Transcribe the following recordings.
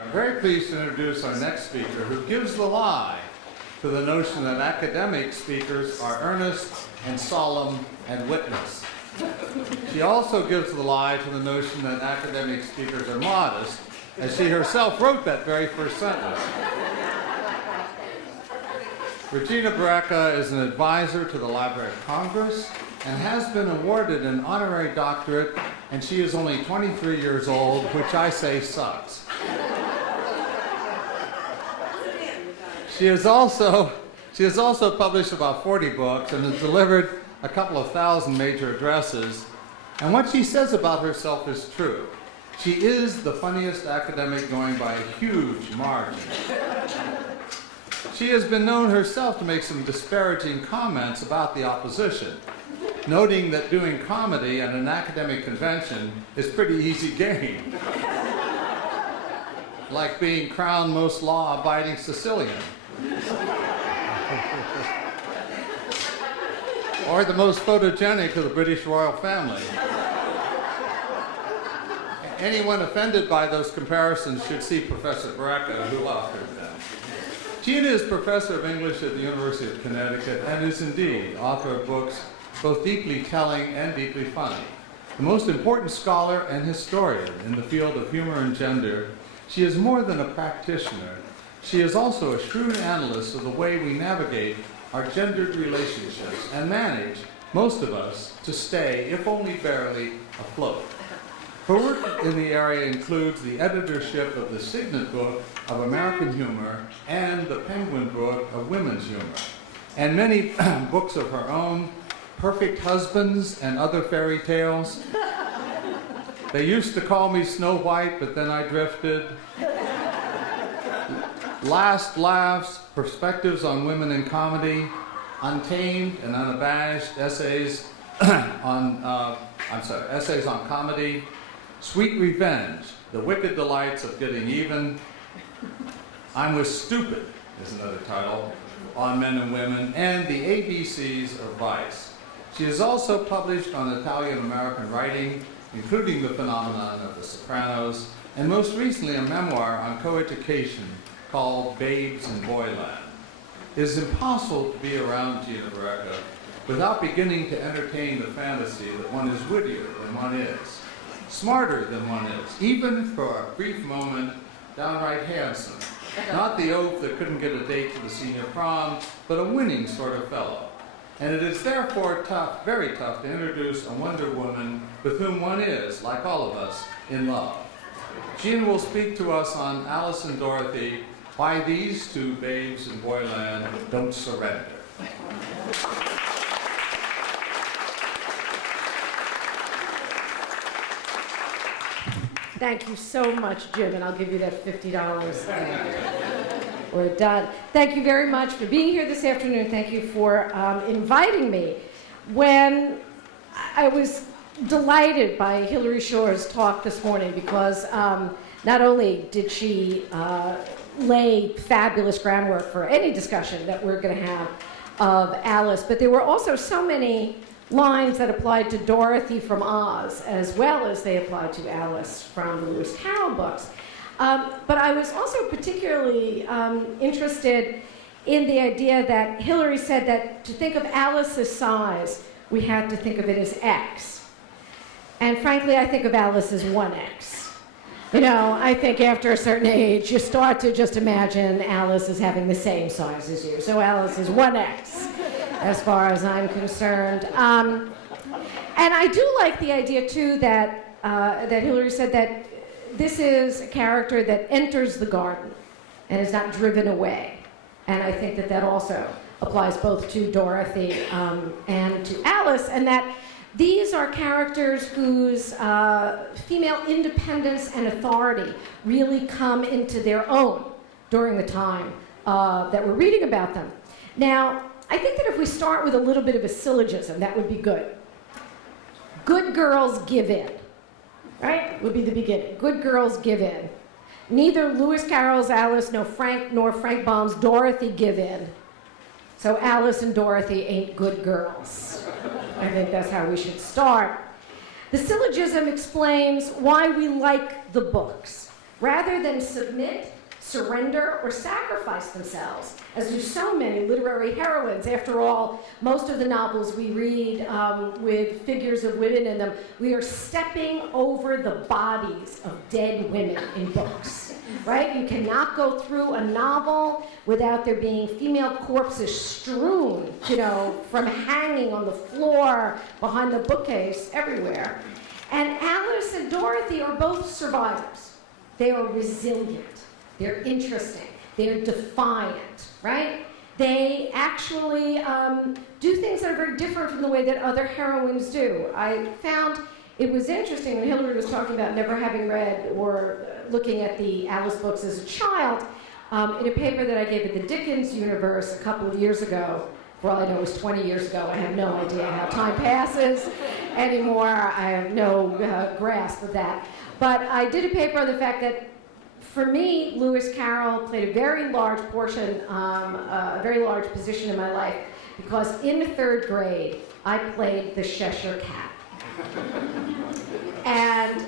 I'm very pleased to introduce our next speaker, who gives the lie to the notion that academic speakers are earnest and solemn and witness. She also gives the lie to the notion that academic speakers are modest, as she herself wrote that very first sentence. Gina Barreca is an advisor to the Library of Congress and has been awarded an honorary doctorate, and she is only 23 years old, which I say sucks. She has also published about 40 books and has delivered a couple of thousand major addresses. And what she says about herself is true. She is the funniest academic going by a huge margin. She has been known herself to make some disparaging comments about the opposition, noting that doing comedy at an academic convention is pretty easy game. Like being crowned most law-abiding Sicilian. Or the most photogenic of the British royal family. Anyone offended by those comparisons should see Professor Barreca, who authored them. Gina is professor of English at the University of Connecticut and is indeed author of books both deeply telling and deeply funny. The most important scholar and historian in the field of humor and gender, she is more than a practitioner. She is also a shrewd analyst of the way we navigate our gendered relationships and manage, most of us, to stay, if only barely, afloat. Her work in the area includes the editorship of the Signet Book of American Humor and the Penguin Book of Women's Humor, and many books of her own, Perfect Husbands and Other Fairy Tales. They used to call me Snow White, but then I drifted. Last Laughs, Perspectives on Women in Comedy, Untamed and Unabashed, Essays on Comedy, Sweet Revenge, The Wicked Delights of Getting Even, I'm With Stupid is another title, on Men and Women, and The ABCs of Vice. She has also published on Italian-American writing, including The Phenomenon of the Sopranos, and most recently a memoir on coeducation called Babes in Boyland. It is impossible to be around Gina Barreca without beginning to entertain the fantasy that one is wittier than one is, smarter than one is, even for a brief moment, downright handsome. Not the oaf that couldn't get a date to the senior prom, but a winning sort of fellow. And it is therefore tough, very tough, to introduce a Wonder Woman with whom one is, like all of us, in love. Gina will speak to us on Alice and Dorothy, why these two babes in Boyland don't surrender. Thank you so much, Jim, and I'll give you that $50. We're done. Thank you very much for being here this afternoon. Thank you for inviting me. When I was delighted by Hillary Shor's talk this morning because not only did she lay fabulous groundwork for any discussion that we're going to have of Alice, but there were also so many lines that applied to Dorothy from Oz as well as they applied to Alice from the Lewis Carroll books. But I was also particularly interested in the idea that Hillary said that to think of Alice's size, we had to think of it as X. And frankly, I think of Alice as 1X. You know, I think after a certain age, you start to just imagine Alice as having the same size as you. So Alice is 1X, as far as I'm concerned. And I do like the idea, too, that Hillary said that this is a character that enters the garden and is not driven away. And I think that that also applies both to Dorothy and to Alice, and that these are characters whose female independence and authority really come into their own during the time that we're reading about them. Now, I think that if we start with a little bit of a syllogism, that would be good. Good girls give in, right? Would be the beginning. Good girls give in. Neither Lewis Carroll's Alice nor Frank Baum's Dorothy give in. So Alice and Dorothy ain't good girls. I think that's how we should start. The syllogism explains why we like the books. rather than submit, surrender, or sacrifice themselves, as do so many literary heroines. After all, most of the novels we read with figures of women in them, we are stepping over the bodies of dead women in books, right? You cannot go through a novel without there being female corpses strewn, from hanging on the floor, behind the bookcase, everywhere. And Alice and Dorothy are both survivors. They are resilient. They're interesting. They're defiant, right? They actually do things that are very different from the way that other heroines do. I found it was interesting when Hillary was talking about never having read or looking at the Alice books as a child. In a paper that I gave at the Dickens Universe a couple of years ago, for all I know it was 20 years ago, I have no idea how time passes anymore. I have no grasp of that. But I did a paper on the fact that for me, Lewis Carroll played a very large portion, a very large position in my life, because in third grade, I played the Cheshire Cat. And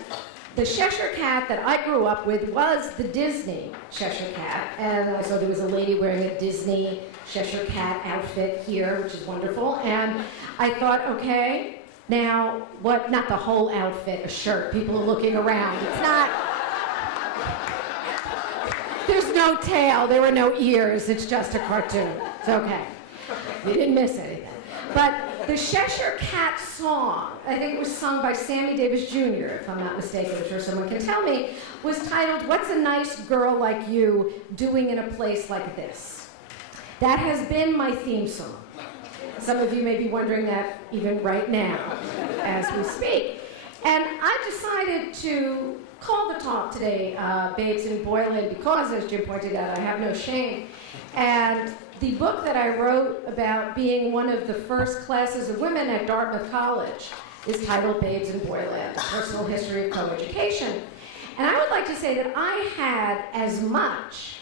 the Cheshire Cat that I grew up with was the Disney Cheshire Cat. And so there was a lady wearing a Disney Cheshire Cat outfit here, which is wonderful. And I thought, okay, now what, not the whole outfit, a shirt, people are looking around. It's not, there's no tail, there were no ears, it's just a cartoon. It's okay. You didn't miss anything. But the Cheshire Cat song, I think it was sung by Sammy Davis Jr., if I'm not mistaken, I'm sure someone can tell me, was titled, "What's a Nice Girl Like You Doing in a Place Like This?" That has been my theme song. Some of you may be wondering that even right now as we speak. And I decided to call the talk today, Babes in Boyland, because, as Jim pointed out, I have no shame. And the book that I wrote about being one of the first classes of women at Dartmouth College is titled Babes in Boyland, A Personal History of Coeducation. And I would like to say that I had as much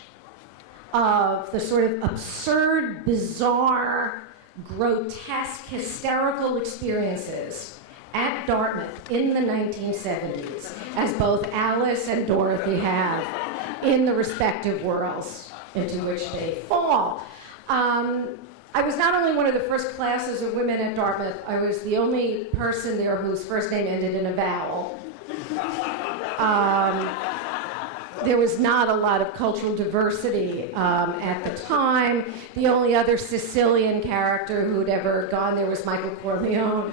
of the sort of absurd, bizarre, grotesque, hysterical experiences at Dartmouth in the 1970s as both Alice and Dorothy have in the respective worlds into which they fall. I was not only one of the first classes of women at Dartmouth, I was the only person there whose first name ended in a vowel. There was not a lot of cultural diversity at the time. The only other Sicilian character who'd ever gone there was Michael Corleone.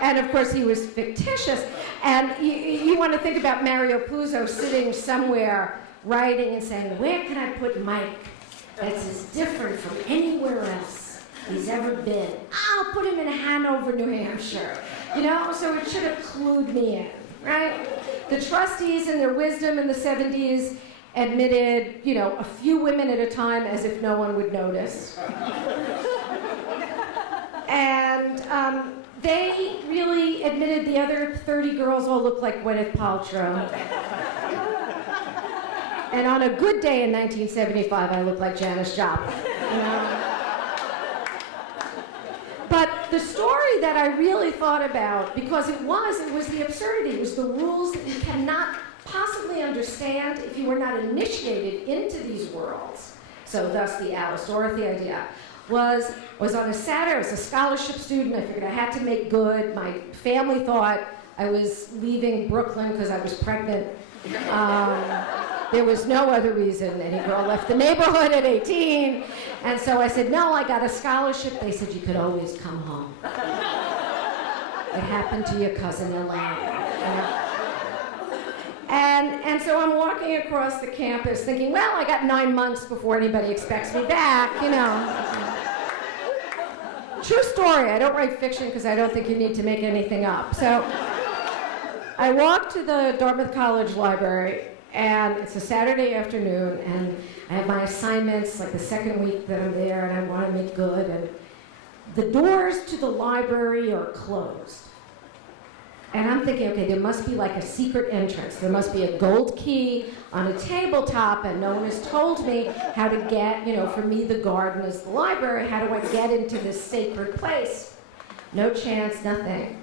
And of course he was fictitious. And you want to think about Mario Puzo sitting somewhere writing and saying, where can I put Mike that's as different from anywhere else he's ever been? I'll put him in Hanover, New Hampshire. So it should have clued me in, right? The trustees in their wisdom in the 70s admitted, a few women at a time as if no one would notice. And they really admitted the other 30 girls all looked like Gwyneth Paltrow. And on a good day in 1975, I looked like Janis Joplin. But the story that I really thought about, because it was the absurdity, it was the rules that you cannot possibly understand if you were not initiated into these worlds. So thus the Alice Dorothy idea was on a Saturday. I was a scholarship student. I figured I had to make good. My family thought I was leaving Brooklyn because I was pregnant. There was no other reason. Any girl left the neighborhood at 18. And so I said, no, I got a scholarship. They said, you could always come home. It happened to your cousin Elaine. And so I'm walking across the campus thinking, well, I got 9 months before anybody expects me back, True story. I don't write fiction because I don't think you need to make anything up. So I walked to the Dartmouth College Library, and it's a Saturday afternoon, and I have my assignments, like the second week that I'm there, and I want to make good, and the doors to the library are closed. And I'm thinking, okay, there must be like a secret entrance. There must be a gold key on a tabletop, and no one has told me how to get, for me the garden is the library, how do I get into this sacred place? No chance, nothing.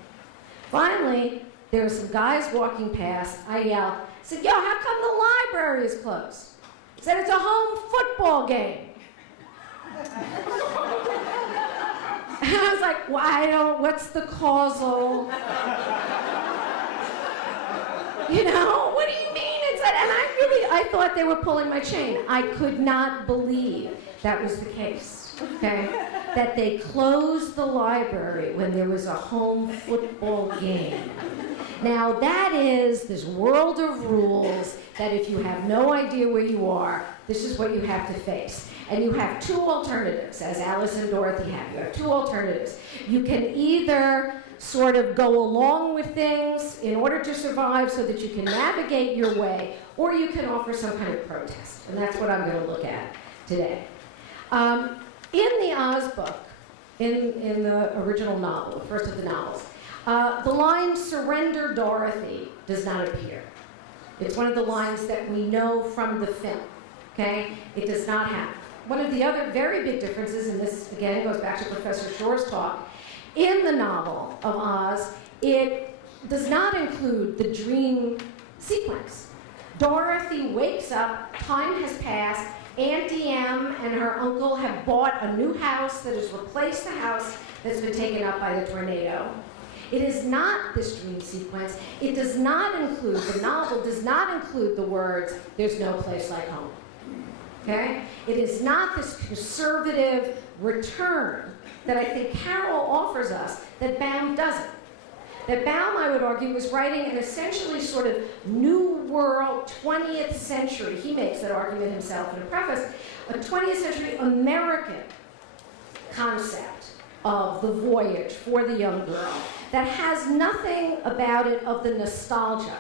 Finally, There were some guys walking past. I yelled, I said, yo, how come the library is closed? I said, it's a home football game. And I was like, well, what's the causal? You know, what do you mean? And I thought they were pulling my chain. I could not believe that was the case, okay? That they closed the library when there was a home football game. Now that is this world of rules that if you have no idea where you are, this is what you have to face. And you have two alternatives, as Alice and Dorothy have. You have two alternatives. You can either sort of go along with things in order to survive so that you can navigate your way, or you can offer some kind of protest. And that's what I'm going to look at today. In the Oz book, in the original novel, the first of the novels, the line, surrender Dorothy, does not appear. It's one of the lines that we know from the film, okay? It does not happen. One of the other very big differences, and this again goes back to Professor Shore's talk, in the novel of Oz, it does not include the dream sequence. Dorothy wakes up, time has passed, Auntie Em and her uncle have bought a new house that has replaced the house that's been taken up by the tornado. It is not this dream sequence. It does not include, the novel does not include the words, there's no place like home. Okay? It is not this conservative return that I think Carroll offers us that Baum doesn't. That Baum, I would argue, was writing an essentially sort of new world 20th century, he makes that argument himself in a preface, a 20th century American concept of the voyage for the young girl that has nothing about it of the nostalgia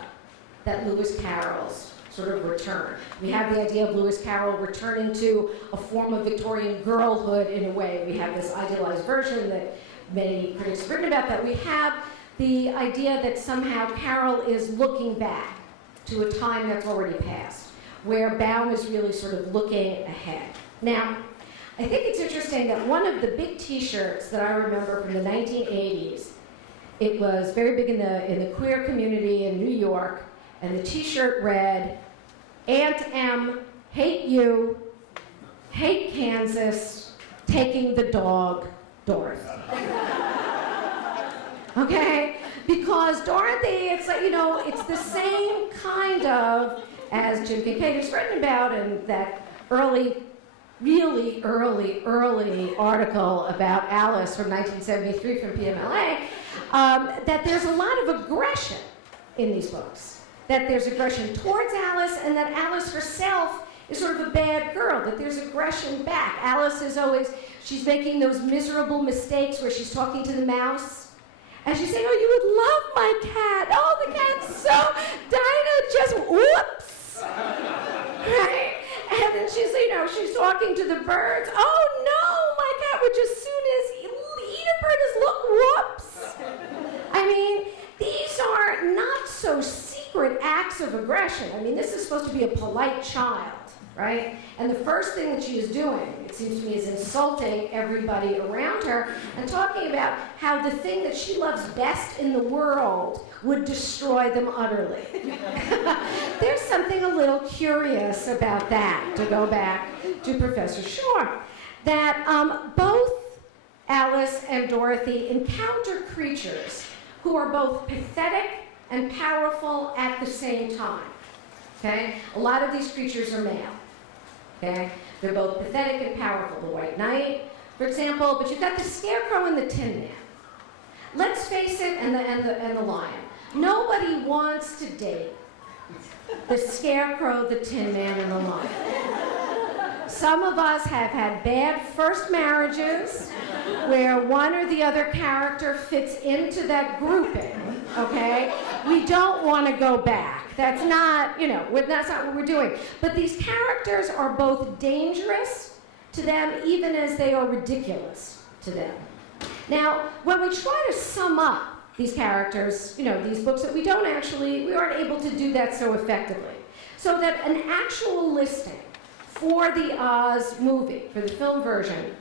that Lewis Carroll's sort of return. We have the idea of Lewis Carroll returning to a form of Victorian girlhood in a way. We have this idealized version that many critics have written about, that we have the idea that somehow Carroll is looking back to a time that's already passed, where Baum is really sort of looking ahead. Now, I think it's interesting that one of the big T-shirts that I remember from the 1980s, it was very big in the queer community in New York, and the T-shirt read, Aunt Em, hate you, hate Kansas, taking the dog, Dorothy. Okay? Because Dorothy, it's like, you know, it's the same kind of, as Jim Kincaid has written about in that early, really early article about Alice from 1973 from PMLA, that there's a lot of aggression in these books. That there's aggression towards Alice, and that Alice herself is sort of a bad girl, that there's aggression back. Alice is always, she's making those miserable mistakes where she's talking to the mouse, and she's saying, oh, you would love my cat. Oh, the cat's so, Dinah, just whoops. Right? And then she's, you know, she's talking to the birds. Oh, no, my cat would just soon as eat a bird as look, whoops. I mean, these are not so secret acts of aggression. I mean, this is supposed to be a polite child, right? And the first thing that she is doing, it seems to me, is insulting everybody around her and talking about how the thing that she loves best in the world would destroy them utterly. There's something a little curious about that, to go back to Professor Shore, that both Alice and Dorothy encounter creatures who are both pathetic and powerful at the same time, okay? A lot of these creatures are male, okay? They're both pathetic and powerful. The White Knight, for example, but you've got the Scarecrow and the Tin Man. Let's face it, and the Lion. Nobody wants to date the Scarecrow, the Tin Man, and the Lion. Some of us have had bad first marriages where one or the other character fits into that grouping, okay? We don't want to go back. That's not, you know, that's not what we're doing. But these characters are both dangerous to them, even as they are ridiculous to them. Now, when we try to sum up these characters, you know, these books, that we aren't able to do that so effectively. So that an actual listing for the Oz movie, for the film version,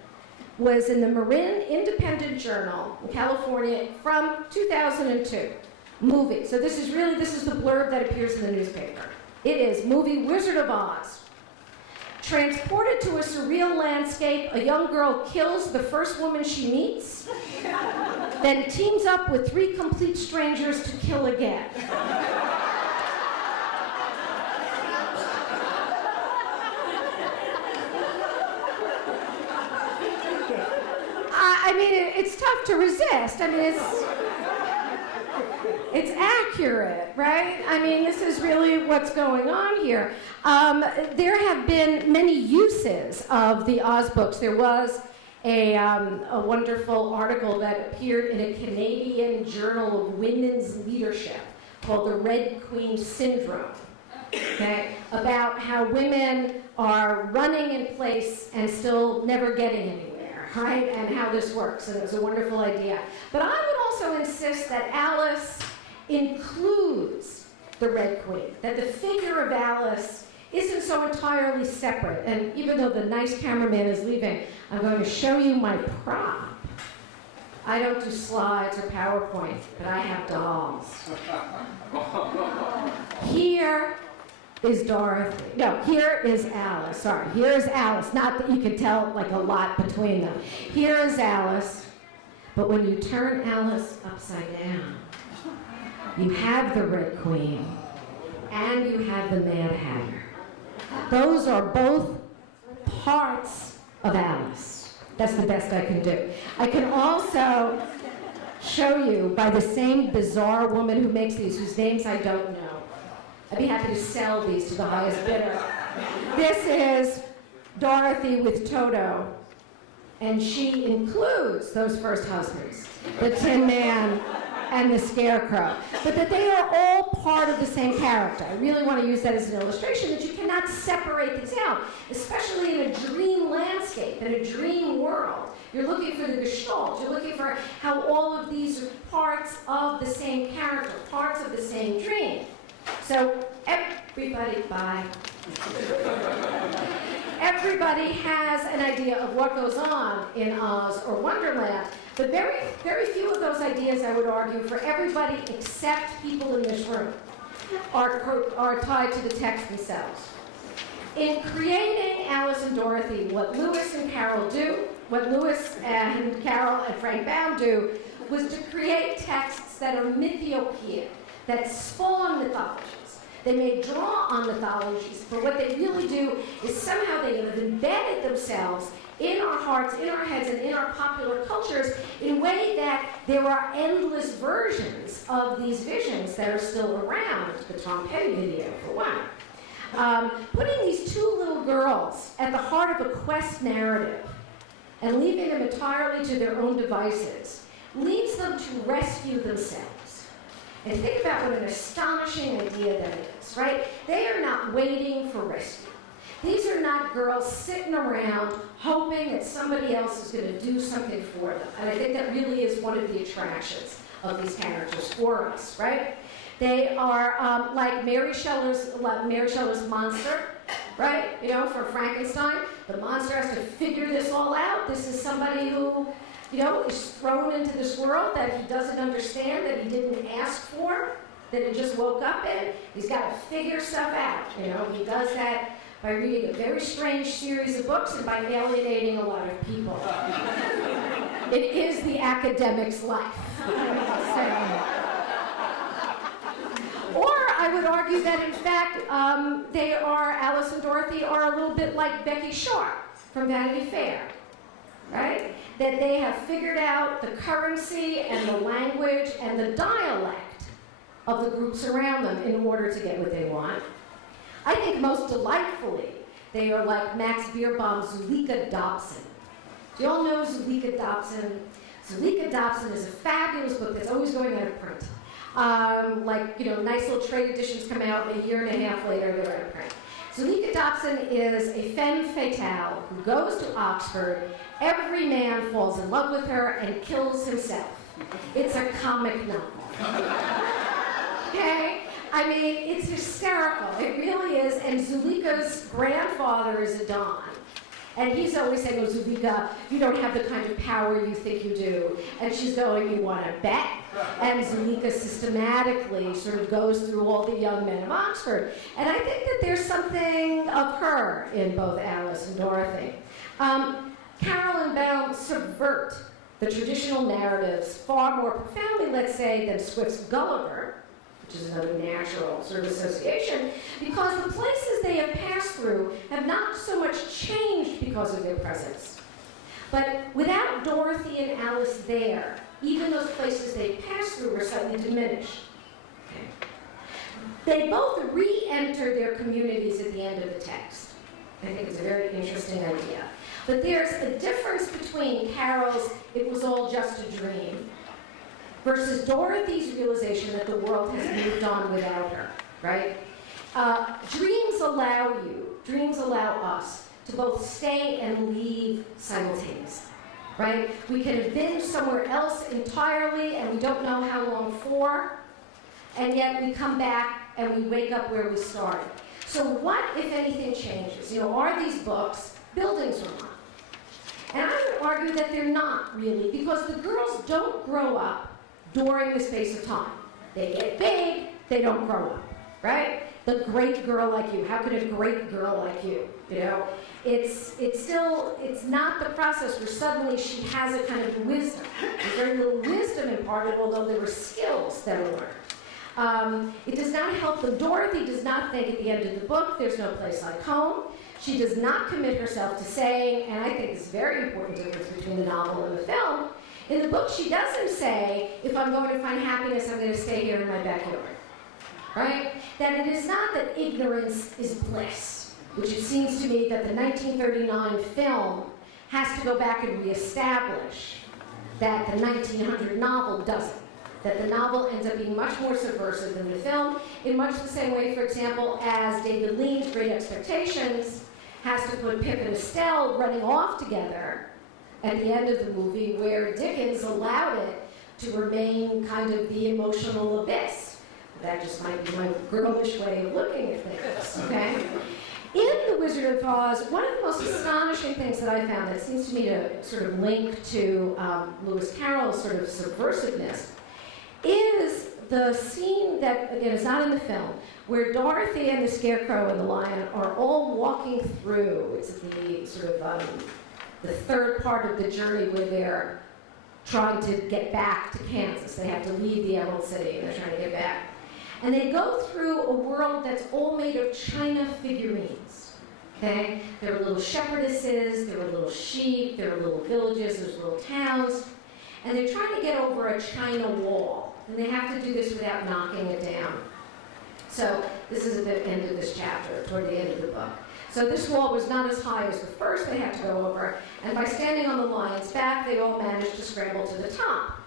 was in the Marin Independent Journal in California from 2002. movie. So this is the blurb that appears in the newspaper. It is movie Wizard of Oz. Transported to a surreal landscape, a young girl kills the first woman she meets, then teams up with 3 complete strangers to kill again. I mean, it's tough to resist. I mean, it's accurate, right? I mean, this is really what's going on here. There have been many uses of the Oz books. There was a wonderful article that appeared in a Canadian Journal of Women's Leadership called The Red Queen Syndrome, okay, about how women are running in place and still never getting anywhere, right, and how this works. And it was a wonderful idea. But I would also insist that Alice includes the Red Queen, that the figure of Alice isn't so entirely separate. And even though the nice cameraman is leaving, I'm going to show you my prop. I don't do slides or PowerPoint, but I have dolls. Here is Dorothy. No, here is Alice. Sorry, here is Alice. Not that you can tell like a lot between them. Here is Alice, but when you turn Alice upside down, you have the Red Queen and you have the Mad Hatter. Those are both parts of Alice. That's the best I can do. I can also show you by the same bizarre woman who makes these, whose names I don't know. I'd be happy to sell these to the highest bidder. This is Dorothy with Toto, and she includes those first husbands, the Tin Man and the Scarecrow, but that they are all part of the same character. I really want to use that as an illustration that you cannot separate these out, especially in a dream landscape, in a dream world. You're looking for the gestalt. You're looking for how all of these are parts of the same character, parts of the same dream. So everybody, bye. Everybody has an idea of what goes on in Oz or Wonderland, but very, very few of those ideas, I would argue, for everybody except people in this room, are tied to the text themselves. In creating Alice and Dorothy, what Lewis and Carol and Frank Baum do, was to create texts that are mythiopoeic, that spawn mythologies. They may draw on mythologies, but what they really do is somehow they have embedded themselves in our hearts, in our heads, and in our popular cultures in a way that there are endless versions of these visions that are still around, the Tom Petty video, for one. Putting these 2 little girls at the heart of a quest narrative and leaving them entirely to their own devices leads them to rescue themselves. And think about what an astonishing idea that is, right? They are not waiting for rescue. These are not girls sitting around hoping that somebody else is going to do something for them. And I think that really is one of the attractions of these characters for us, right? They are like Mary Shelley's monster, right? You know, for Frankenstein, the monster has to figure this all out. This is somebody who, you know, is thrown into this world that he doesn't understand, that he didn't ask for, that he just woke up in. He's got to figure stuff out. You know, he does that by reading a very strange series of books and by alienating a lot of people. It is the academic's life. Or I would argue that, in fact, Alice and Dorothy are a little bit like Becky Sharp from Vanity Fair, right? That they have figured out the currency and the language and the dialect of the groups around them in order to get what they want. I think most delightfully, they are like Max Beerbohm's Zuleika Dobson. Do you all know Zuleika Dobson? Zuleika Dobson is a fabulous book that's always going out of print. Nice little trade editions come out, and a year and a half later, they're out of print. Zuleika Dobson is a femme fatale who goes to Oxford. Every man falls in love with her and kills himself. It's a comic novel. Okay? I mean, it's hysterical. It really is. And Zuleika's grandfather is a Don. And he's always saying, oh, Zulika, you don't have the kind of power you think you do. And she's going, you want to bet? And Zulika systematically sort of goes through all the young men of Oxford. And I think that there's something of her in both Alice and Dorothy. Carol and Baum subvert the traditional narratives far more profoundly, let's say, than Swift's Gulliver, which is another natural sort of association, because the places they have passed through have not so much changed because of their presence. But without Dorothy and Alice there, even those places they passed through were suddenly diminished. Okay. They both re-enter their communities at the end of the text. I think it's a very interesting idea. But there's a difference between Carol's "it was all just a dream" versus Dorothy's realization that the world has moved on without her, right? Dreams allow us to both stay and leave simultaneously, right? We can have been somewhere else entirely and we don't know how long for, and yet we come back and we wake up where we started. So what, if anything, changes? You know, are these books buildings or not? And I would argue that they're not really, because the girls don't grow up during the space of time. They get big, they don't grow up, right? The great girl like you, how could a great girl like you, you know? It's not the process where suddenly she has a kind of wisdom. There's very little wisdom imparted, although there were skills that are learned. It does not help them. Dorothy does not think at the end of the book, there's no place like home. She does not commit herself to saying, and I think this is a very important difference between the novel and the film, in the book she doesn't say, if I'm going to find happiness, I'm going to stay here in my backyard, right? That it is not that ignorance is bliss, which it seems to me that the 1939 film has to go back and reestablish that the 1900 novel doesn't. That the novel ends up being much more subversive than the film, in much the same way, for example, as David Lean's Great Expectations has to put Pip and Estelle running off together at the end of the movie, where Dickens allowed it to remain kind of the emotional abyss. That just might be my girlish way of looking at things, okay? In The Wizard of Oz, one of the most astonishing things that I found that seems to me to sort of link to Lewis Carroll's sort of subversiveness is the scene that, again, is not in the film, where Dorothy and the Scarecrow and the Lion are all walking through. It's the sort of the third part of the journey where they're trying to get back to Kansas. They have to leave the Emerald City and they're trying to get back. And they go through a world that's all made of china figurines. Okay? There are little shepherdesses, there are little sheep, there are little villages, there's little towns. And they're trying to get over a china wall. And they have to do this without knocking it down. So this is at the end of this chapter, toward the end of the book. So this wall was not as high as the first they had to go over, and by standing on the lion's back, they all managed to scramble to the top.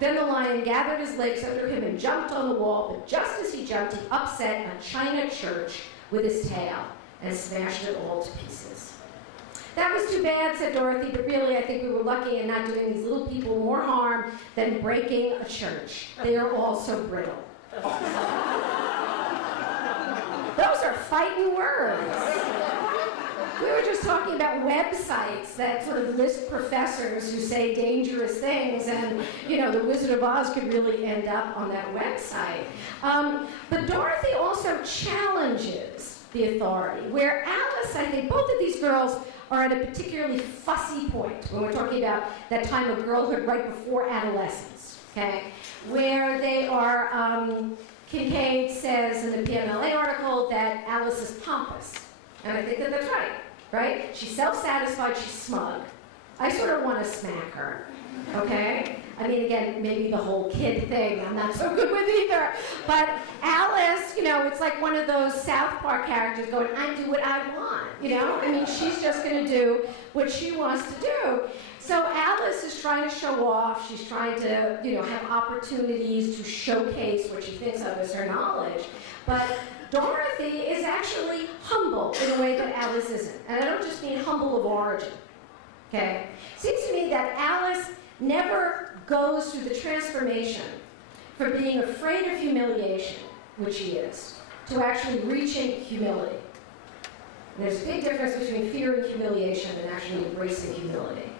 Then the lion gathered his legs under him and jumped on the wall, but just as he jumped, he upset a china church with his tail and smashed it all to pieces. That was too bad, said Dorothy, but really I think we were lucky in not doing these little people more harm than breaking a church. They are all so brittle. Those are fighting words. We were just talking about websites that sort of list professors who say dangerous things, and, you know, the Wizard of Oz could really end up on that website. But Dorothy also challenges the authority, where Alice, I think, both of these girls are at a particularly fussy point when we're talking about that time of girlhood right before adolescence, okay? Where they are, Kincaid says in the PMLA article that Alice is pompous. And I think that that's right? She's self-satisfied, she's smug. I sort of want to smack her, okay? I mean, again, maybe the whole kid thing I'm not so good with either. But Alice, you know, it's like one of those South Park characters going, I do what I want, you know? I mean, she's just going to do what she wants to do. So Alice is trying to show off. She's trying to, you know, have opportunities to showcase what she thinks of as her knowledge. But Dorothy is actually humble in a way that Alice isn't. And I don't just mean humble of origin, okay? Seems to me that Alice never goes through the transformation from being afraid of humiliation, which she is, to actually reaching humility. There's a big difference between fear and humiliation and actually embracing humility.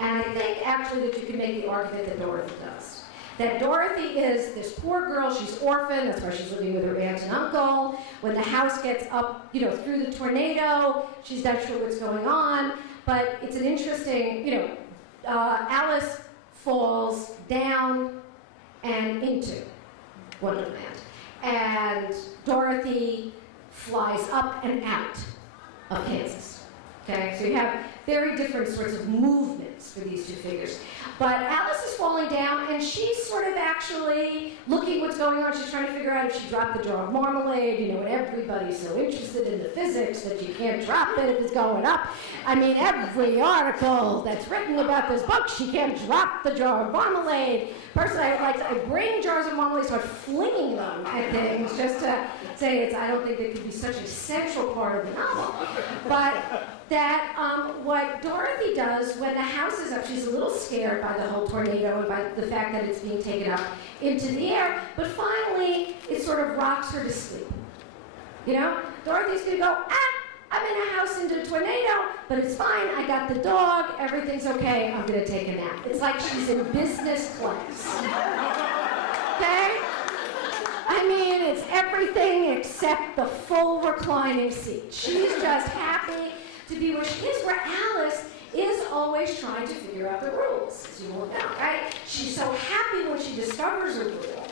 And I think actually that you can make the argument that Dorothy does. That Dorothy is this poor girl, she's orphaned, that's why she's living with her aunt and uncle. When the house gets up, through the tornado, she's not sure what's going on. But it's an interesting, Alice falls down and into Wonderland. And Dorothy flies up and out of Kansas. Okay, so you have very different sorts of movements for these two figures. But Alice is falling down, and she's sort of actually looking what's going on. She's trying to figure out if she dropped the jar of marmalade, and everybody's so interested in the physics that you can't drop it if it's going up. I mean, every article that's written about this book, she can't drop the jar of marmalade. Personally, I bring jars of marmalade, start flinging them at things just to say I don't think it could be such a central part of the novel. But that what Dorothy does when the house is up, she's a little scared by the whole tornado and by the fact that it's being taken up into the air, but finally it sort of rocks her to sleep. Dorothy's gonna go, I'm in a house into a tornado, but it's fine, I got the dog, everything's okay, I'm gonna take a nap. It's like she's in business class. Okay? I mean, it's everything except the full reclining seat. She's just happy to be where she is, where Alice is always trying to figure out the rules, as you will know, right? She's so happy when she discovers a rule.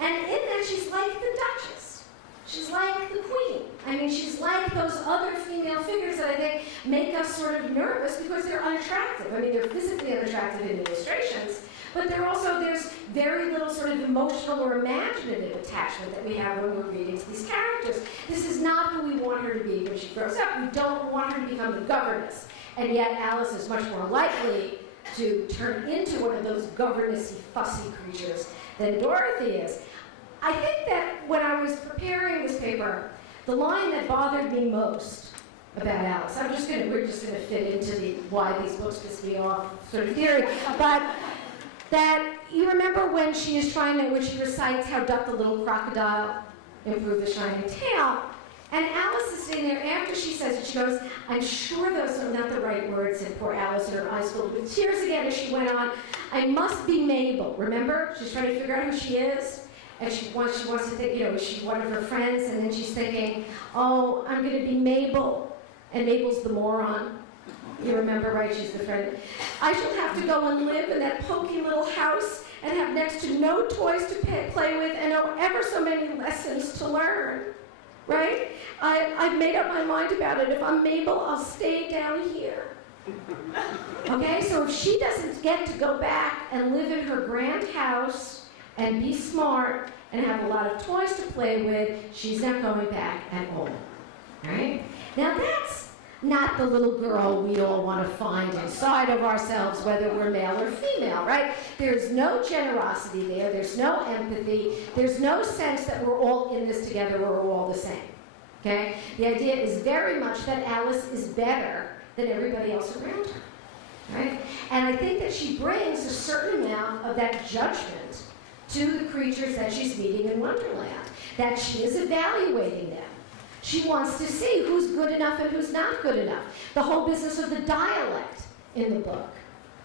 And in that, she's like the Duchess. She's like the Queen. I mean, she's like those other female figures that I think make us sort of nervous because they're unattractive. I mean, they're physically unattractive in illustrations, but there's very little sort of emotional or imaginative attachment that we have when we're reading to these characters. This is not who we want her to be when she grows up. We don't want her to become the governess. And yet Alice is much more likely to turn into one of those governessy, fussy creatures than Dorothy is. I think that when I was preparing this paper, the line that bothered me most about Alice, we're just gonna fit into the why these books piss me off sort of theory, but that you remember when she recites how doth the little crocodile improve the shining tail, and Alice is sitting there after she says it, she goes, I'm sure those are not the right words, and poor Alice in her eyes filled with tears again as she went on, I must be Mabel, remember? She's trying to figure out who she is. And she wants to think, is she one of her friends? And then she's thinking, oh, I'm going to be Mabel. And Mabel's the moron. You remember, right? She's the friend. I shall have to go and live in that poky little house and have next to no toys to play with and know ever so many lessons to learn. Right? I've made up my mind about it. If I'm Mabel, I'll stay down here. Okay? So if she doesn't get to go back and live in her grand house and be smart and have a lot of toys to play with, she's not going back at all. Right? Now that's not the little girl we all want to find inside of ourselves, whether we're male or female, right? There's no generosity there, there's no empathy, there's no sense that we're all in this together, we're all the same. Okay? The idea is very much that Alice is better than everybody else around her. Right? And I think that she brings a certain amount of that judgment to the creatures that she's meeting in Wonderland, that she is evaluating them. She wants to see who's good enough and who's not good enough. The whole business of the dialect in the book,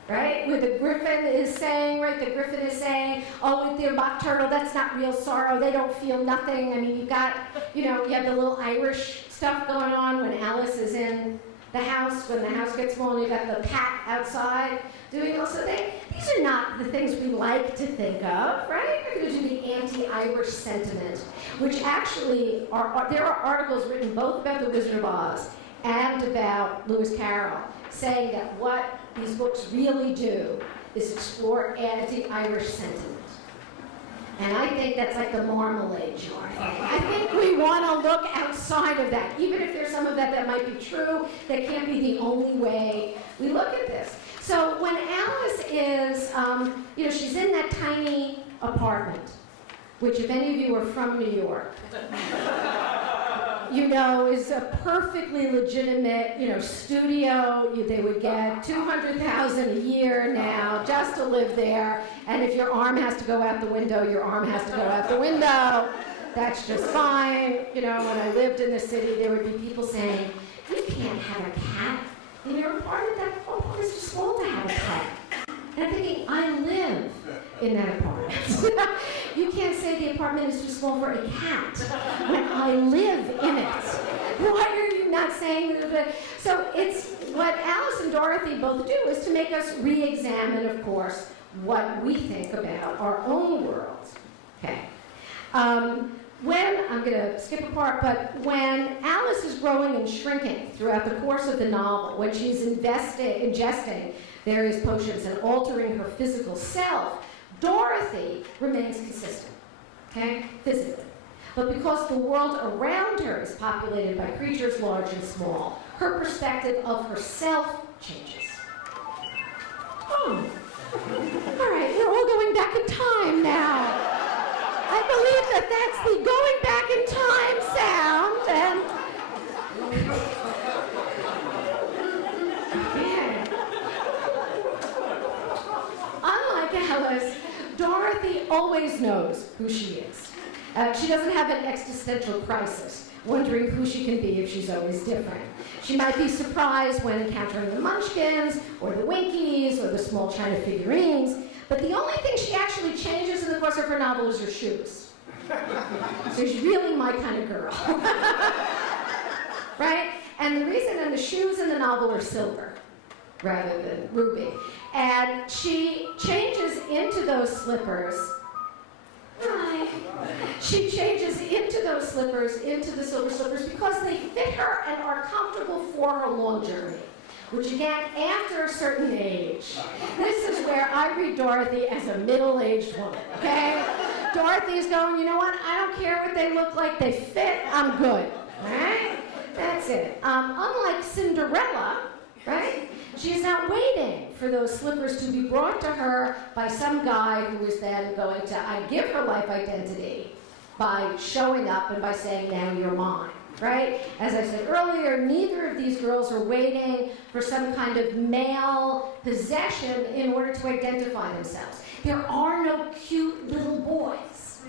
right? Where the griffin is saying, oh, with their mock turtle, that's not real sorrow. They don't feel nothing. I mean, you have the little Irish stuff going on when Alice is in the house, when the house gets small, and you've got the cat outside doing also these are not the things we like to think of, right? We're going to do the anti-Irish sentiment, which actually there are articles written both about The Wizard of Oz and about Lewis Carroll, saying that what these books really do is explore anti-Irish sentiment. And I think that's like the marmalade jar thing. I think we want to look outside of that. Even if there's some of that might be true, that can't be the only way we look at this. So when Alice is, she's in that tiny apartment, which if any of you are from New York, is a perfectly legitimate, studio. They would get $200,000 a year now just to live there. And if your arm has to go out the window, your arm has to go out the window. That's just fine. When I lived in the city, there would be people saying, you can't have a cat in your apartment. That apartment is too small to have a cat. And I'm thinking, I live in that apartment. You can't say the apartment is too small for a cat when I live in it. Why are you not saying that? So it's what Alice and Dorothy both do is to make us re-examine, of course, what we think about our own world. Okay. I'm going to skip a part, but when Alice is growing and shrinking throughout the course of the novel, when she's ingesting various potions and altering her physical self, Dorothy remains consistent, okay, physically. But because the world around her is populated by creatures large and small, her perspective of herself changes. Oh, all right, we're all going back in time now. I believe that that's the going back in time sound, and unlike Alice, Dorothy always knows who she is. She doesn't have an existential crisis, wondering who she can be if she's always different. She might be surprised when encountering the Munchkins, or the Winkies, or the small china figurines, but the only thing she actually changes in the course of her novel is her shoes. So she's really my kind of girl. Right? And the reason, and the shoes in the novel are silver rather than ruby. And she changes into those slippers. Hi. She changes into those slippers, into the silver slippers, because they fit her and are comfortable for her long journey. Which again, after a certain age, this is where I read Dorothy as a middle-aged woman, okay? Dorothy is going, you know what, I don't care what they look like, they fit, I'm good, all right? That's it. Unlike Cinderella, right? She's not waiting for those slippers to be brought to her by some guy who is then going to give her life identity by showing up and by saying, now you're mine. Right? As I said earlier, neither of these girls are waiting for some kind of male possession in order to identify themselves. There are no cute little boys.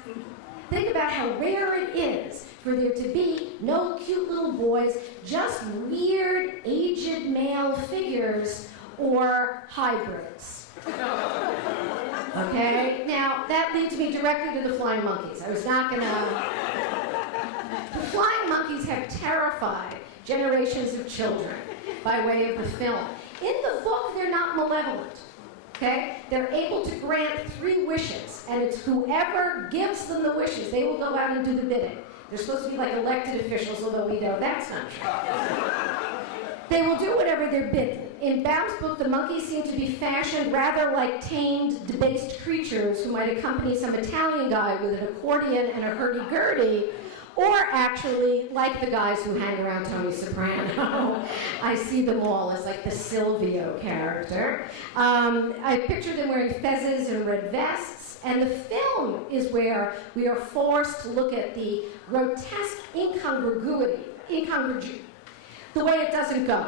Think about how rare it is for there to be no cute little boys, just weird, aged male figures or hybrids. Okay? Now, that leads me directly to the flying monkeys. I was not going to... The flying monkeys have terrified generations of children by way of the film. In the book, they're not malevolent, okay? They're able to grant 3 wishes, and it's whoever gives them the wishes, they will go out and do the bidding. They're supposed to be like elected officials, although we know that's not true. They will do whatever they're bidden. In Baum's book, the monkeys seem to be fashioned rather like tamed, debased creatures who might accompany some Italian guy with an accordion and a hurdy-gurdy, or actually, like the guys who hang around Tony Soprano, I see them all as like the Silvio character. I picture them wearing fezzes and red vests, and the film is where we are forced to look at the grotesque incongruity, the way it doesn't go.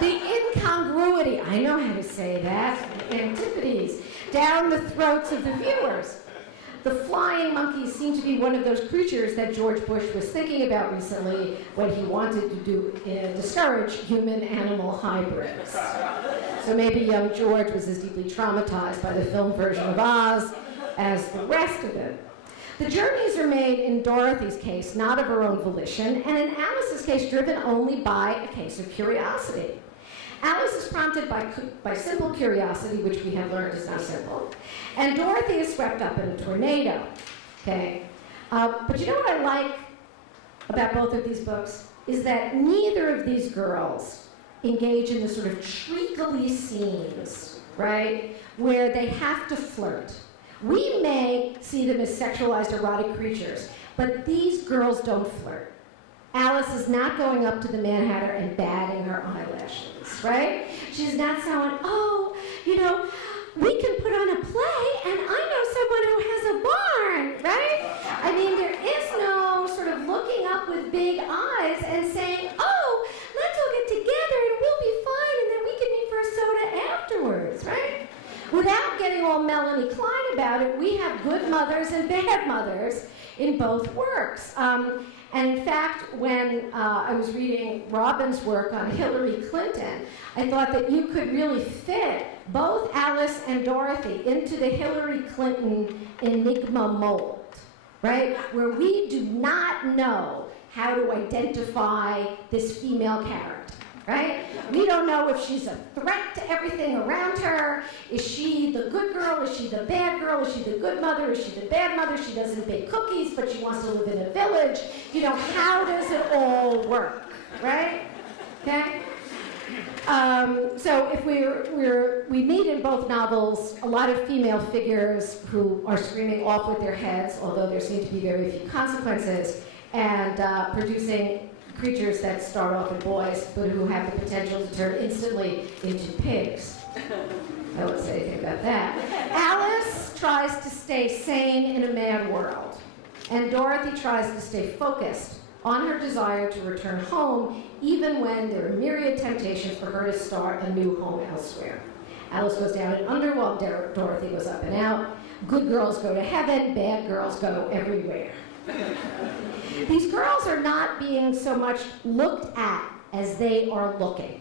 The incongruity, I know how to say that, antipodes, down the throats of the viewers. The flying monkeys seem to be one of those creatures that George Bush was thinking about recently when he wanted to discourage human-animal hybrids. So maybe young George was as deeply traumatized by the film version of Oz as the rest of it. The journeys are made in Dorothy's case not of her own volition, and in Alice's case driven only by a case of curiosity. Alice is prompted by simple curiosity, which we have learned is not simple, and Dorothy is swept up in a tornado, okay? But you know what I like about both of these books? Is that neither of these girls engage in the sort of treacly scenes, right, where they have to flirt. We may see them as sexualized, erotic creatures, but these girls don't flirt. Alice is not going up to the Mad Hatter and batting her eyelashes, right? She's not saying, oh, you know, we can put on a play and I know someone who has a barn, right? I mean, there is no sort of looking up with big eyes and saying, oh, let's all get together and we'll be fine and then we can meet for a soda afterwards, right? Without getting all Melanie Klein about it, we have good mothers and bad mothers in both works. And in fact, when I was reading Robin's work on Hillary Clinton, I thought that you could really fit both Alice and Dorothy into the Hillary Clinton enigma mold, right? Where we do not know how to identify this female character, right? We don't know if she's a threat to everything around her. Is she the good girl? Is she the bad girl? Is she the good mother? Is she the bad mother? She doesn't bake cookies, but she wants to live in a village. You know, how does it all work, right? Okay? So if we meet in both novels a lot of female figures who are screaming off with their heads, although there seem to be very few consequences, and producing creatures that start off as boys, but who have the potential to turn instantly into pigs. I won't say anything about that. Alice tries to stay sane in a mad world, and Dorothy tries to stay focused on her desire to return home, even when there are myriad temptations for her to start a new home elsewhere. Alice goes down and under while Dorothy goes up and out. Good girls go to heaven, bad girls go everywhere. These girls are not being so much looked at as they are looking.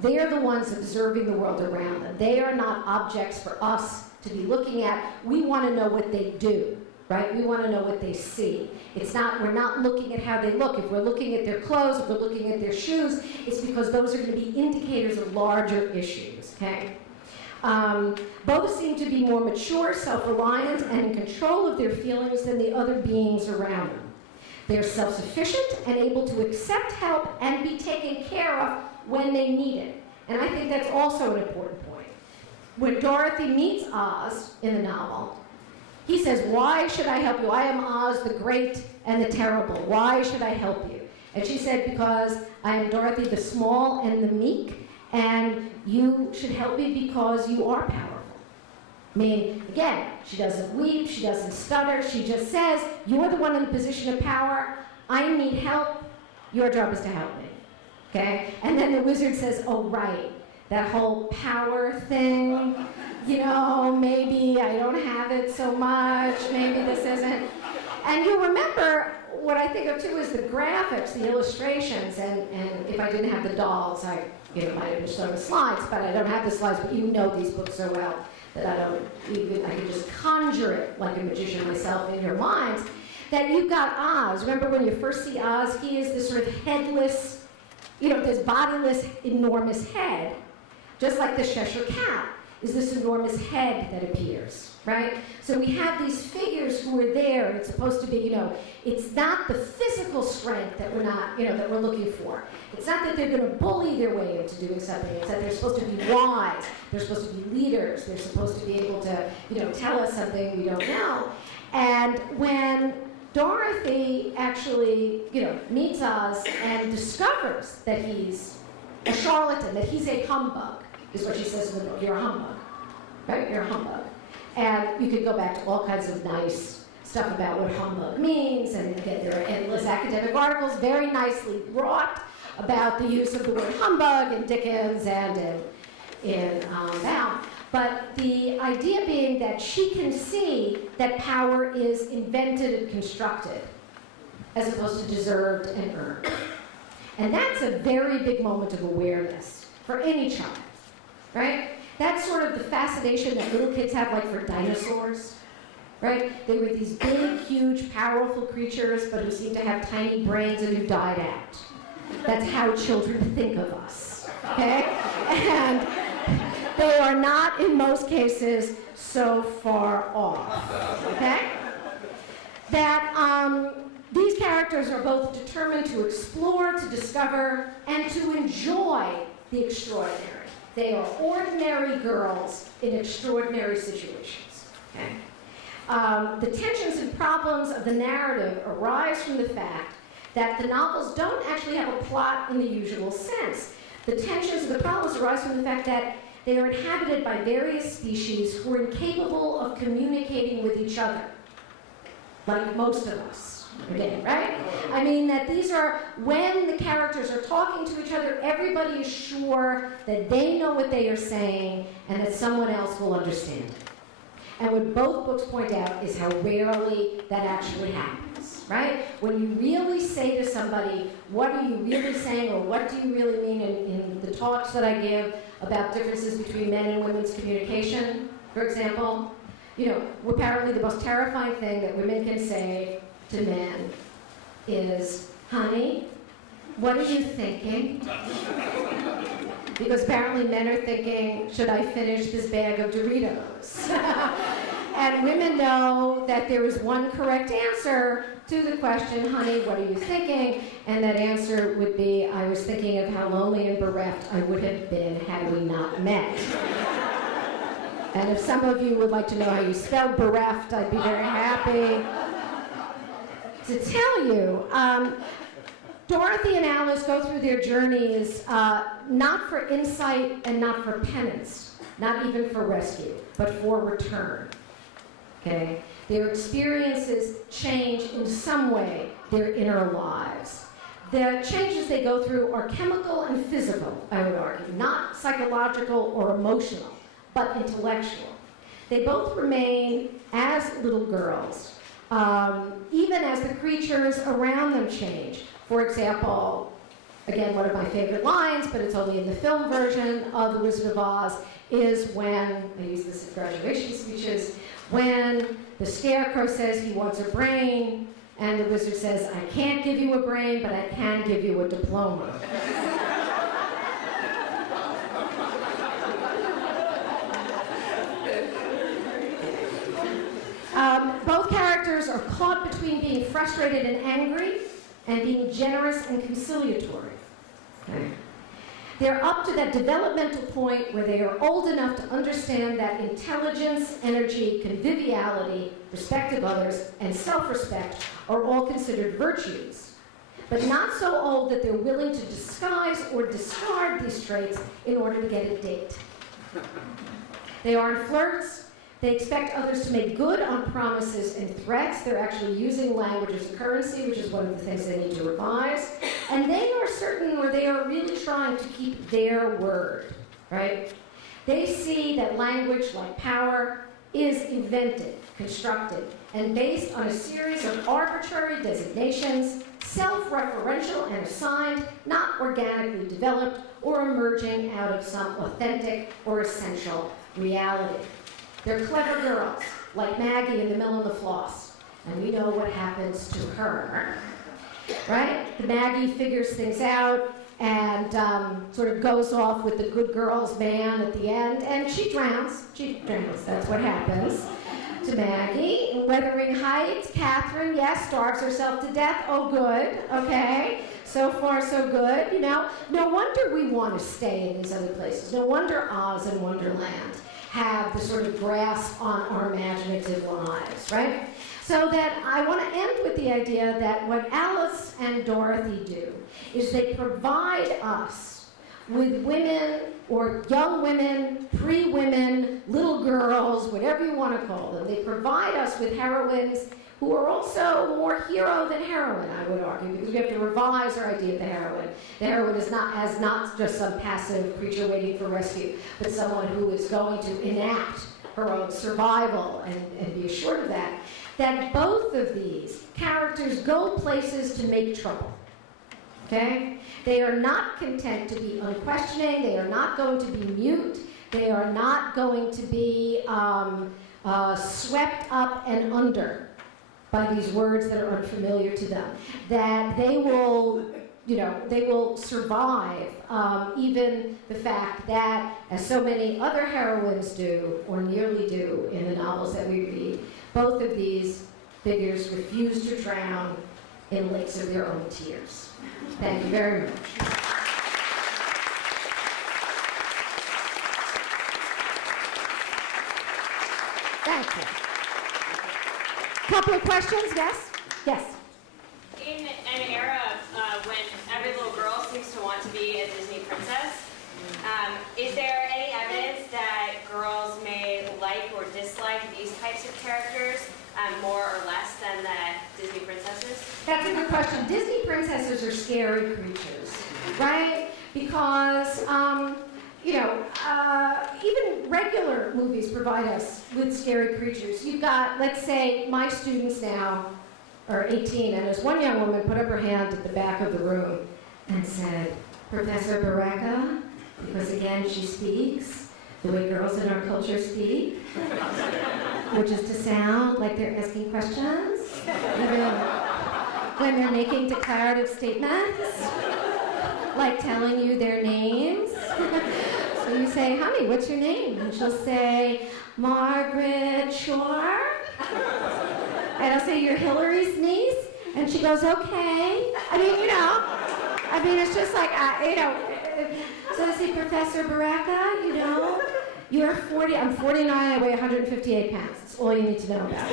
They are the ones observing the world around them. They are not objects for us to be looking at. We want to know what they do, right? We want to know what they see. We're not looking at how they look. If we're looking at their clothes, if we're looking at their shoes, it's because those are going to be indicators of larger issues, okay? Both seem to be more mature, self-reliant, and in control of their feelings than the other beings around them. They're self-sufficient and able to accept help and be taken care of when they need it. And I think that's also an important point. When Dorothy meets Oz in the novel, he says, "Why should I help you? I am Oz the Great and the Terrible. Why should I help you?" And she said, "Because I am Dorothy the Small and the Meek, and you should help me because you are powerful." I mean, again, she doesn't weep, she doesn't stutter, she just says, "You're the one in the position of power, I need help, your job is to help me." Okay? And then the wizard says, "Oh, right, that whole power thing, you know, maybe I don't have it so much, maybe this isn't." And you remember, what I think of too is the graphics, the illustrations, and if I didn't have the dolls, I might have just shown the slides, but I don't have the slides, but you know these books so well that I can just conjure it like a magician myself in your minds, that you've got Oz. Remember when you first see Oz, he is this sort of headless, this bodiless, enormous head, just like the Cheshire Cat is this enormous head that appears, right? So we have these figures who are there, and it's supposed to be, it's not the physical strength that we're looking for. It's not that they're going to bully their way into doing something. It's that they're supposed to be wise. They're supposed to be leaders. They're supposed to be able to, tell us something we don't know. And when Dorothy actually, meets Oz and discovers that he's a charlatan, that he's a humbug, is what she says in the book. "You're a humbug, right? You're a humbug." And you could go back to all kinds of nice stuff about what humbug means, and again, there are endless academic articles very nicely wrought about the use of the word humbug in Dickens and in Bound. But the idea being that she can see that power is invented and constructed, as opposed to deserved and earned. And that's a very big moment of awareness for any child, right? That's sort of the fascination that little kids have, like for dinosaurs, right? They were these big, huge, powerful creatures, but who seem to have tiny brains and who died out. That's how children think of us, okay? And they are not, in most cases, so far off, okay? That these characters are both determined to explore, to discover, and to enjoy the extraordinary. They are ordinary girls in extraordinary situations, okay? The tensions and problems of the narrative arise from the fact that the novels don't actually have a plot in the usual sense. The tensions and the problems arise from the fact that they are inhabited by various species who are incapable of communicating with each other, like most of us, again, right? I mean that these are, when the characters are talking to each other, everybody is sure that they know what they are saying and that someone else will understand it. And what both books point out is how rarely that actually happens, right? When you really say to somebody, what are you really saying, or what do you really mean in the talks that I give about differences between men and women's communication, for example, you know, apparently the most terrifying thing that women can say to men is, honey, what are you thinking? Because apparently men are thinking, should I finish this bag of Doritos? And women know that there is one correct answer to the question, honey, what are you thinking? And that answer would be, I was thinking of how lonely and bereft I would have been had we not met. And if some of you would like to know how you spell bereft, I'd be very happy to tell you. Dorothy and Alice go through their journeys not for insight and not for penance, not even for rescue, but for return. Okay? Their experiences change in some way their inner lives. The changes they go through are chemical and physical, I would argue, not psychological or emotional, but intellectual. They both remain as little girls, even as the creatures around them change. For example, again, one of my favorite lines, but it's only in the film version of The Wizard of Oz, is when, I use this in graduation speeches, when the Scarecrow says he wants a brain, and the wizard says, I can't give you a brain, but I can give you a diploma. Both characters are caught between being frustrated and angry and being generous and conciliatory. Okay? They're up to that developmental point where they are old enough to understand that intelligence, energy, conviviality, respect of others, and self-respect are all considered virtues, but not so old that they're willing to disguise or discard these traits in order to get a date. They aren't flirts. They expect others to make good on promises and threats. They're actually using language as a currency, which is one of the things they need to revise. And they are certain, or they are really trying to keep their word, right? They see that language, like power, is invented, constructed, and based on a series of arbitrary designations, self-referential and assigned, not organically developed or emerging out of some authentic or essential reality. They're clever girls, like Maggie in The Mill and the Floss, and we know what happens to her, right? The Maggie figures things out and sort of goes off with the good girl's man at the end, and she drowns. That's what happens to Maggie. In Wuthering Heights, Catherine, yes, starves herself to death. Oh, good, okay. So far, so good, you know. No wonder we want to stay in these other places. No wonder Oz and Wonderland have the sort of grasp on our imaginative lives, right? So that I want to end with the idea that what Alice and Dorothy do is they provide us with women or young women, pre-women, little girls, whatever you want to call them. They provide us with heroines who are also more hero than heroine, I would argue, because we have to revise our idea of the heroine. The heroine is not just some passive creature waiting for rescue, but someone who is going to enact her own survival and be assured of that. That both of these characters go places to make trouble. Okay? They are not content to be unquestioning. They are not going to be mute. They are not going to be swept up and under by these words that are unfamiliar to them. That they will, they will survive even the fact that, as so many other heroines do, or nearly do in the novels that we read, both of these figures refuse to drown in lakes of their own tears. Thank you very much. Thank you. Couple of questions, yes? Yes. In an era when every little girl seems to want to be a Disney princess, is there any evidence that girls may like or dislike these types of characters more or less than the Disney princesses? That's a good question. Disney princesses are scary creatures, right? Because even regular movies provide us with scary creatures. You've got, let's say, my students now are 18, and there's one young woman put up her hand at the back of the room and said, Professor Barreca, because again, she speaks the way girls in our culture speak, which is to sound like they're asking questions, even when they're making declarative statements, like telling you their names. So you say, honey, what's your name? And she'll say, Margaret Shore. And I'll say, you're Hillary's niece? And she goes, okay. It's just like, So I say, Professor Barreca, you're 40, I'm 49, I weigh 158 pounds. That's all you need to know about.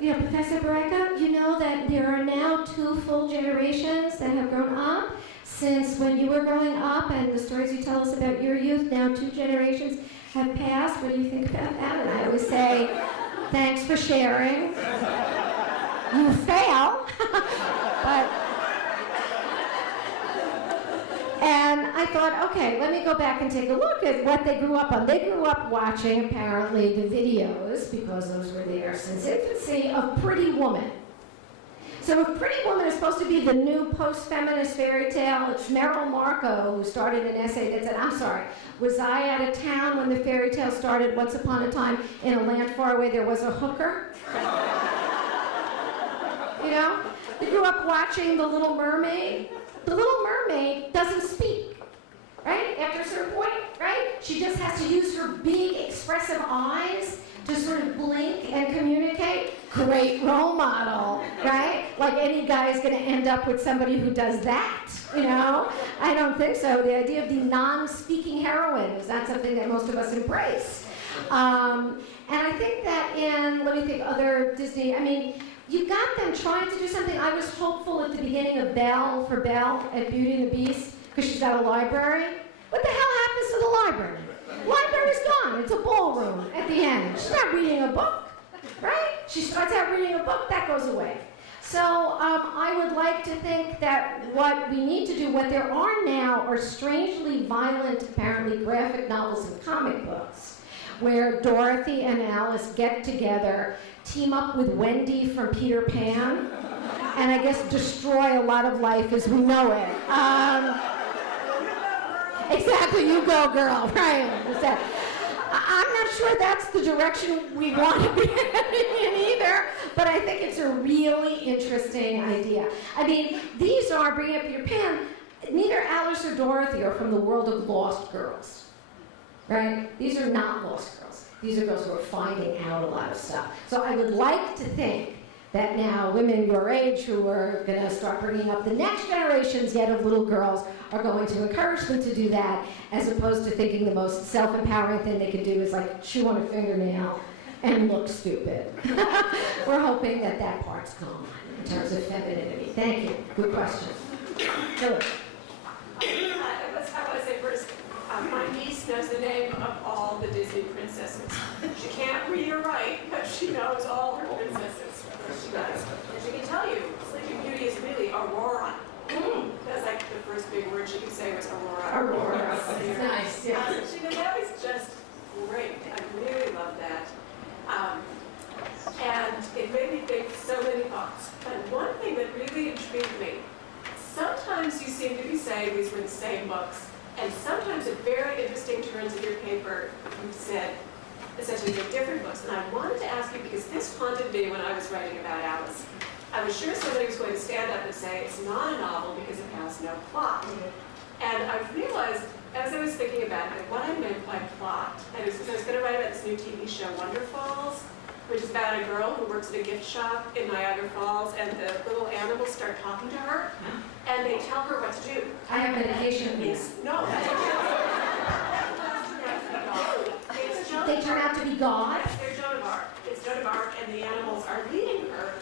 Professor Barreca, you know that there are now 2 full generations that have grown up since when you were growing up, and the stories you tell us about your youth, now 2 generations have passed. What do you think about that? And I always say, thanks for sharing. You fail, And I thought, okay, let me go back and take a look at what they grew up on. They grew up watching, apparently, the videos, because those were there since infancy, of Pretty Woman. So if Pretty Woman is supposed to be the new post-feminist fairy tale, it's Meryl Marco who started an essay that said, I'm sorry, was I out of town when the fairy tale started? Once upon a time, in a land far away, there was a hooker. They grew up watching The Little Mermaid. The Little Mermaid doesn't speak, right? After a certain point, right? She just has to use her big, expressive eyes to sort of blink and communicate. Great role model, right? Like any guy is going to end up with somebody who does that, I don't think so. The idea of the non-speaking heroine is not something that most of us embrace. And I think that other Disney, you got them trying to do something. I was hopeful at the beginning of Belle at Beauty and the Beast, because she's got a library. What the hell happens to the library? Library's gone. It's a ballroom at the end. She's not reading a book, right? She starts out reading a book, that goes away. So I would like to think that what we need to do, what there are now, are strangely violent, apparently graphic novels and comic books, where Dorothy and Alice get together, team up with Wendy from Peter Pan, and I guess destroy a lot of life as we know it. Exactly, you go, girl, right? I'm not sure that's the direction we want to be heading in either, but I think it's a really interesting idea. These are, bringing up Peter Pan, neither Alice or Dorothy are from the world of lost girls, right? These are not lost girls. These are girls who are finding out a lot of stuff. So I would like to think that now women your age who are going to start bringing up the next generations yet of little girls are going to encourage them to do that, as opposed to thinking the most self-empowering thing they can do is like chew on a fingernail and look stupid. We're hoping that that part's gone in terms of femininity. Thank you. Good question. Hillary. I want to say first, my niece knows the name of all the Disney princesses. She can't read or write, but she knows all her princesses. She does. And she can tell you, Sleeping Beauty is really Aurora. That's like the first big word she could say was Aurora. Aurora. Nice. Yeah. That was just great. I really love that. And it made me think so many thoughts. But one thing that really intrigued me, sometimes you seem to be saying these were the same books, and sometimes at very interesting turns in your paper, you said, essentially they're different books. And I wanted to ask you, because this haunted me when I was writing about Alice. I was sure somebody was going to stand up and say it's not a novel because it has no plot. And I realized, as I was thinking about it, what I meant by plot, and it was because I was going to write about this new TV show, Wonder Falls, which is about a girl who works at a gift shop in Niagara Falls, and the little animals start talking to her, and they tell her what to do. I have medication. No. They turn out to be God? Yes, they're Joan of Arc. It's Joan of Arc, and the animals are leading her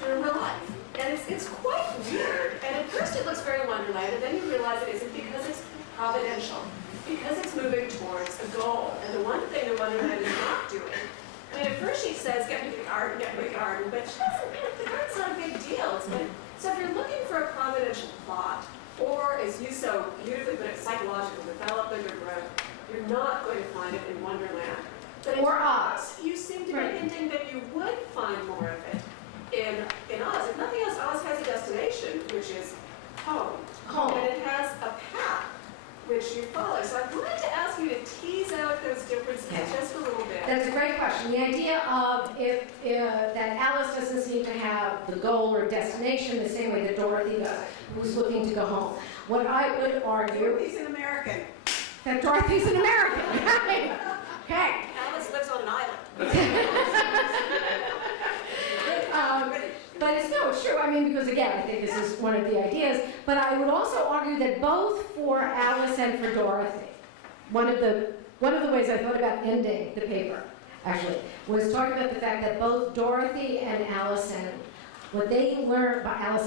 through her life. And it's quite weird. And at first it looks very Wonderland, and then you realize it isn't, because it's providential. Because it's moving towards a goal. And the one thing that Wonderland is not doing, at first she says, get me the garden, but she doesn't, the garden's not a big deal. So if you're looking for a providential plot, or, as you so beautifully put it, psychological development or growth, you're not going to find it in Wonderland. But in Or Oz, Oz. you seem to be Right. hinting that you would find more of it in Oz. If nothing else, Oz has a destination, which is home. Home. And it has a path which you follow. So I'd like to ask you to tease out those differences Yeah. just a little bit. That's a great question. The idea of if that Alice doesn't seem to have the goal or destination the same way that Dorothy does, who's looking to go home. What I would argue Dorothy's an American. that Dorothy's an American. Right? Okay. Alice lives on an island. But it's true. I mean, because again, I think this is one of the ideas. But I would also argue that both for Alice and for Dorothy, one of the ways I thought about ending the paper, actually, was talking about the fact that both Dorothy and Allison, what they learned by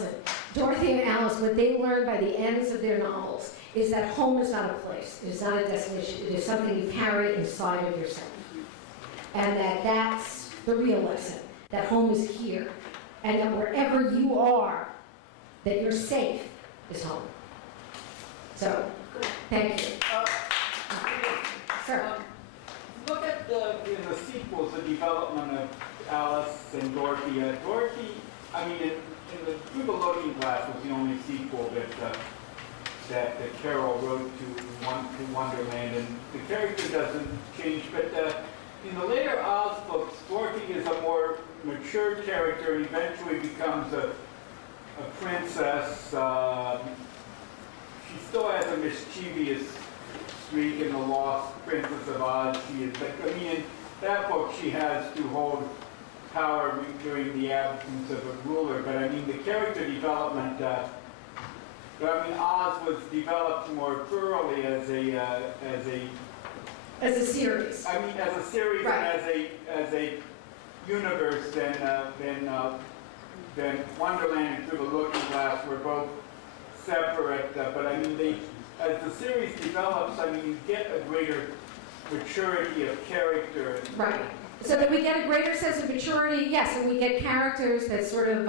Dorothy and Alice, what they learned by the ends of their novels is that home is not a place. It is not a destination. It is something you carry inside of yourself. And that's the real lesson, that home is here. And that wherever you are, that you're safe is home. So, thank you. Sir. Look at in the sequels, the development of Alice and Dorothy. Dorothy, I mean, Through the Looking Glass was the only sequel that Carol wrote to Wonderland, and the character doesn't change. But in the later Oz books, Dorothy is a more mature character and eventually becomes a princess. She still has a mischievous streak in The Lost Princess of Oz. She is, but I mean, in that book she has to hold power during the absence of a ruler. But I mean, the character development, Oz was developed more thoroughly as As a series. I mean, as a series Right. and as a universe than Wonderland and Through the Looking Glass were both separate. But I mean, as the series develops, I mean, you get a greater maturity of character. Right. So that we get a greater sense of maturity, yes, and we get characters that sort of,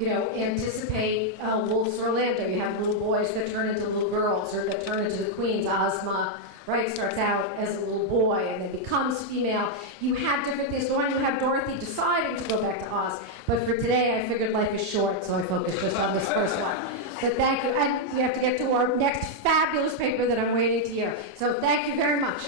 anticipate Wolf's Orlando. You have little boys that turn into little girls, or that turn into the queens. Ozma, right, starts out as a little boy and then becomes female. You have different things going on. You have Dorothy deciding to go back to Oz. But for today, I figured life is short, so I focused just on this first one. So thank you. And we have to get to our next fabulous paper that I'm waiting to hear. So thank you very much.